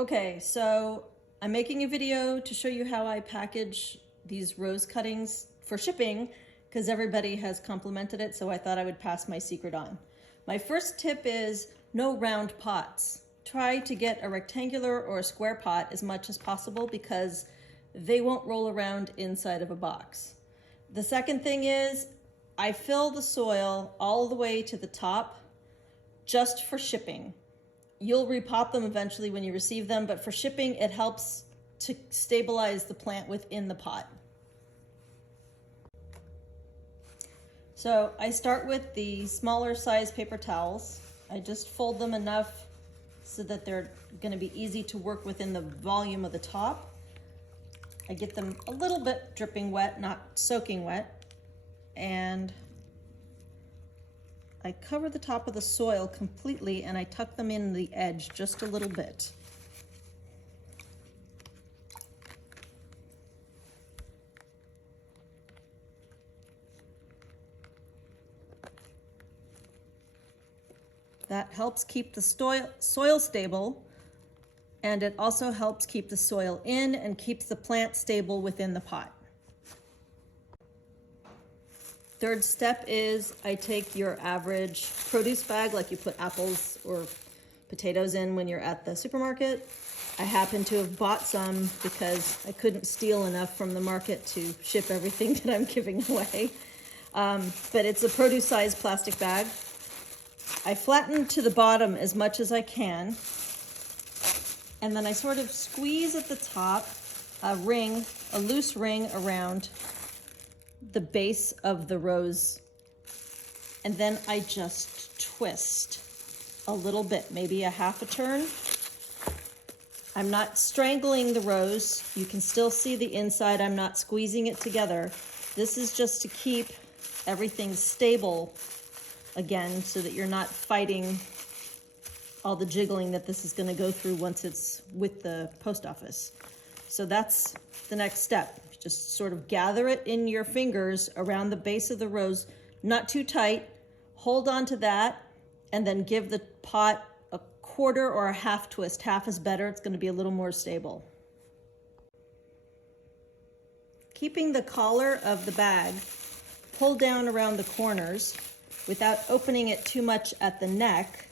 Okay, so I'm making a video to show you how I package these rose cuttings for shipping because everybody has complimented it, so I thought I would pass my secret on. My first tip is no round pots. Try to get a rectangular or a square pot as much as possible because they won't roll around inside of a box. The second thing is I fill the soil all the way to the top just for shipping. You'll repot them eventually when you receive them, but for shipping, it helps to stabilize the plant within the pot. So I start with the smaller size paper towels. I just fold them enough so that they're going to be easy to work within the volume of the top. I get them a little bit dripping wet, not soaking wet, and I cover the top of the soil completely and I tuck them in the edge just a little bit. That helps keep the soil stable, and it also helps keep the soil in and keeps the plant stable within the pot. Third step is I take your average produce bag, like you put apples or potatoes in when you're at the supermarket. I happen to have bought some because I couldn't steal enough from the market to ship everything that I'm giving away. But it's a produce size plastic bag. I flatten to the bottom as much as I can. And then I sort of squeeze at the top a loose ring around the base of the rose, and then I just twist a little bit, maybe a half a turn. I'm not strangling the rose. You can still see the inside. I'm not squeezing it together. This is just to keep everything stable again so that you're not fighting all the jiggling that this is going to go through once it's with the post office. So that's the next step. Just sort of gather it in your fingers around the base of the rose, not too tight. Hold on to that, and then give the pot a quarter or a half twist. Half is better. It's going to be a little more stable. Keeping the collar of the bag pulled down around the corners without opening it too much at the neck.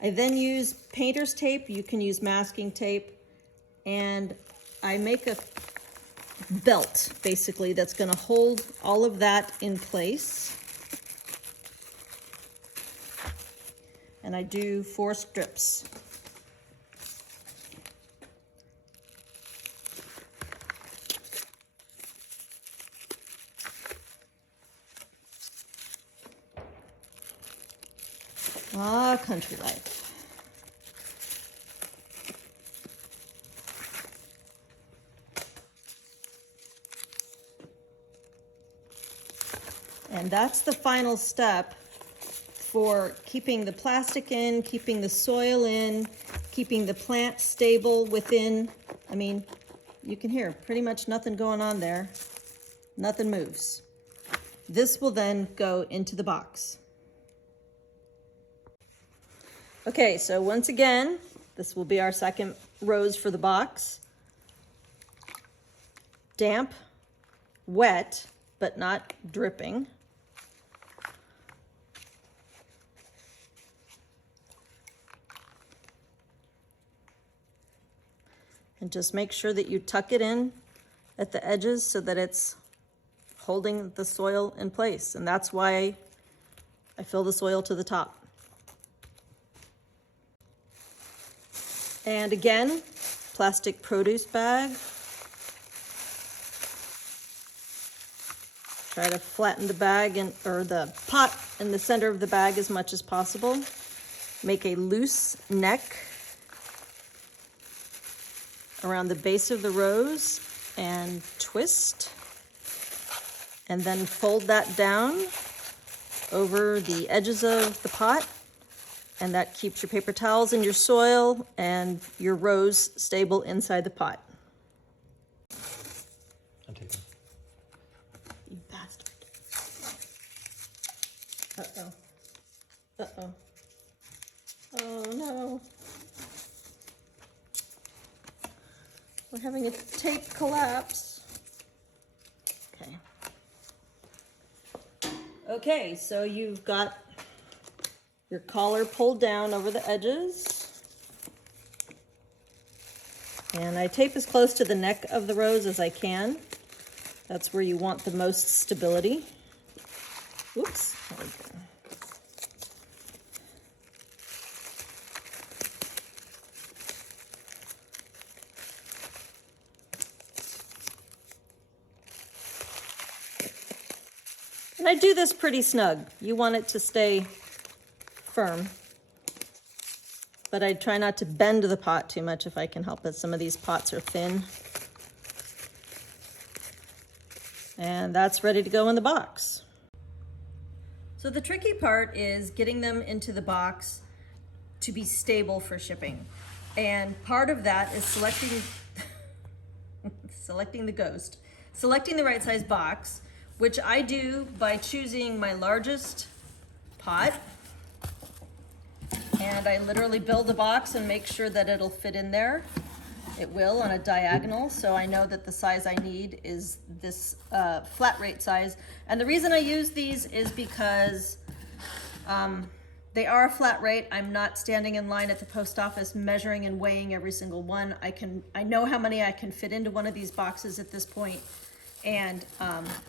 I then use painter's tape. You can use masking tape, and I make a belt basically that's going to hold all of that in place, and I do 4 strips. Country life. And that's the final step for keeping the plastic in, keeping the soil in, keeping the plant stable within. I mean, you can hear pretty much nothing going on there. Nothing moves. This will then go into the box. Okay, so once again, this will be our second rose for the box. Damp, wet, but not dripping. And just make sure that you tuck it in at the edges so that it's holding the soil in place. And that's why I fill the soil to the top. And again, plastic produce bag. Try to flatten the bag or the pot in the center of the bag as much as possible. Make a loose neck around the base of the rose and twist, and then fold that down over the edges of the pot, and that keeps your paper towels and your soil and your rose stable inside the pot. I'm taking. You bastard. Uh-oh. Uh-oh. Oh no. We're having a tape collapse. Okay. Okay, so you've got your collar pulled down over the edges. And I tape as close to the neck of the rose as I can. That's where you want the most stability. Oops. There we go. And I do this pretty snug. You want it to stay firm. But I try not to bend the pot too much if I can help it. Some of these pots are thin. And that's ready to go in the box. So the tricky part is getting them into the box to be stable for shipping. And part of that is selecting the ghost, selecting the right size box, which I do by choosing my largest pot. And I literally build a box and make sure that it'll fit in there. It will on a diagonal, so I know that the size I need is this flat rate size. And the reason I use these is because they are a flat rate. I'm not standing in line at the post office measuring and weighing every single one. I know how many I can fit into one of these boxes at this point, and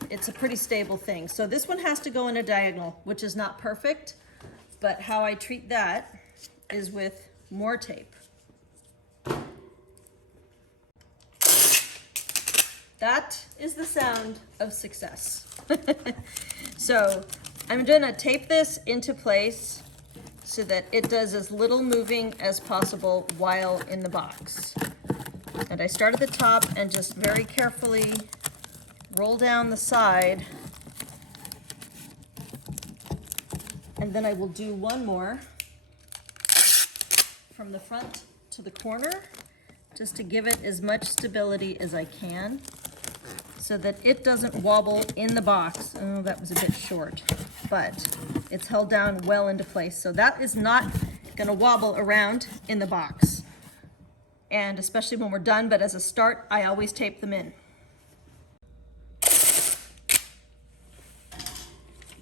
it's a pretty stable thing. So this one has to go in a diagonal, which is not perfect, but how I treat that is with more tape. That is the sound of success. So I'm gonna tape this into place so that it does as little moving as possible while in the box. And I start at the top and just very carefully roll down the side. And then I will do one more from the front to the corner, just to give it as much stability as I can so that it doesn't wobble in the box. Oh, that was a bit short, but it's held down well into place. So that is not gonna wobble around in the box. And especially when we're done, but as a start, I always tape them in.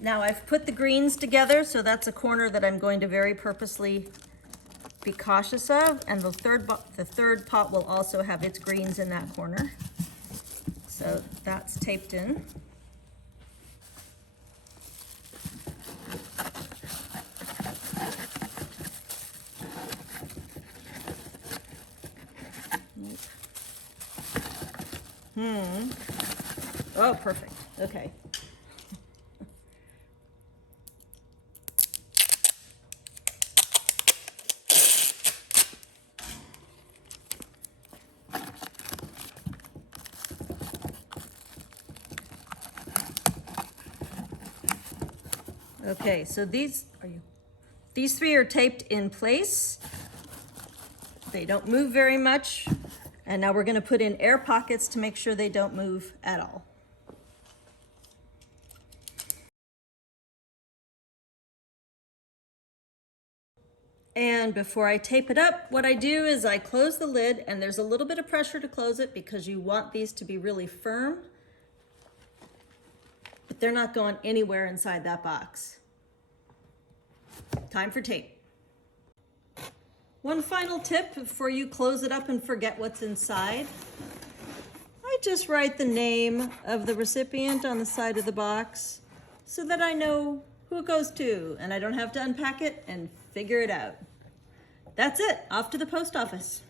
Now I've put the greens together, so that's a corner that I'm going to very purposely be cautious of, and the third pot will also have its greens in that corner. So that's taped in. Oh, perfect. Okay. Okay, so these three are taped in place. They don't move very much. And now we're going to put in air pockets to make sure they don't move at all. And before I tape it up, what I do is I close the lid, and there's a little bit of pressure to close it because you want these to be really firm, but they're not going anywhere inside that box. Time for tape. One final tip before you close it up and forget what's inside. I just write the name of the recipient on the side of the box so that I know who it goes to and I don't have to unpack it and figure it out. That's it, off to the post office.